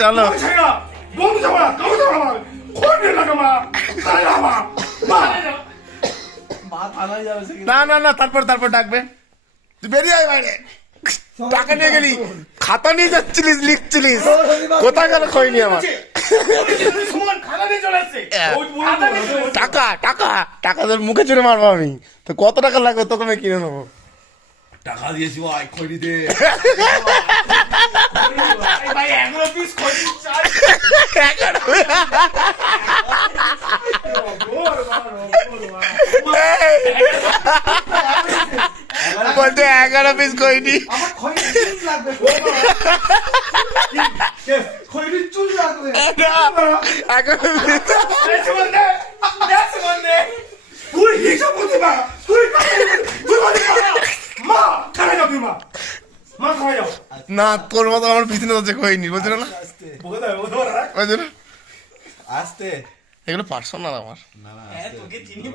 চলো 자기가 너무 잡아 너무 잡아 코를 나가마 나가마 마 মা থানায় যাবে সেখানে। না না না তারপর ডাকবে তুই বেরিয়ে আয় বাইরে টাকা নিয়ে গেলি খাতা নিয়ে যাচ্ছিলিস লিখছিলিস কোথায় গেল খয়নি আমার 소문 가난해 줄 টাকা টাকা টাকা তোর মুখে চুরে মারবো আমি তো কত টাকা লাগবে তোকে আমি কিনে নেবো টাকা দিয়েছি ভাই খৈনি দে। भाई एग्रो पीस खोली चाल বলতে 11 পিস খয়নি আমার খৈনি চুল লাগবে। খৈনি চুল লাগবে। 11 পিস 내스 뭔데 우리 희적 보지 마 우리 우리 보지 마마 가라요 그마 마 가라요 না তোর মতো আমার পিছনে যাচ্ছে খয়নি বলছিল না আস্তে 뭐가 나요 뭐가 나요 বলছিল আস্তে। এগুলো পার্সোনাল আমার না না 에, 그게 진이